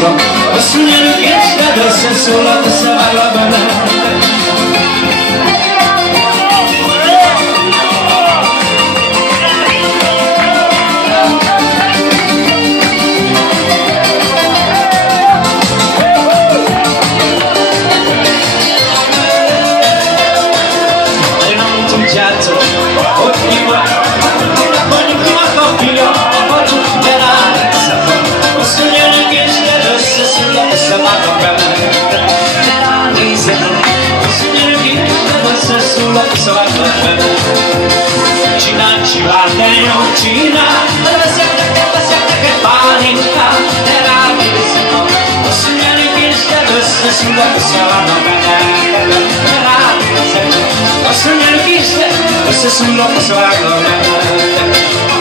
szavakkal. Hosszú nyelű készled összeszólalt a szavával benne. Csinál, veszettek egy pálinkát, de ránézem, hosszú nyelű készled összeszúrok a szavával benne. De ránézem, hosszú nyelű készled összeszúrok a szavával benne.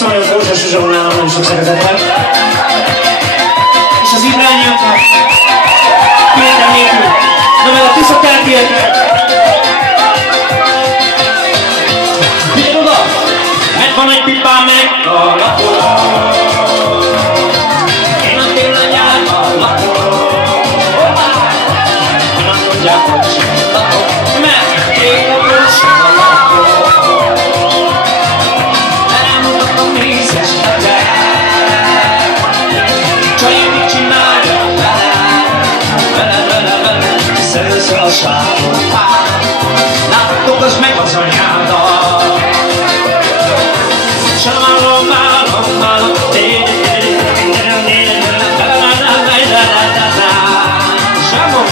Nagyon Kósa Zsuzsónának nagyon sok szeretettel. És az Ibrányiaknak kivétel nélkül. Na meg a Tisza-teltieknek. Figyelj oda! Mert van egy pipám meg a lapon. Én a télen nyárban lapon. Nem tudják, hogy sem lapon. Mert én a bőség a lapon. A sávon látogos meg az anyádat. Salom,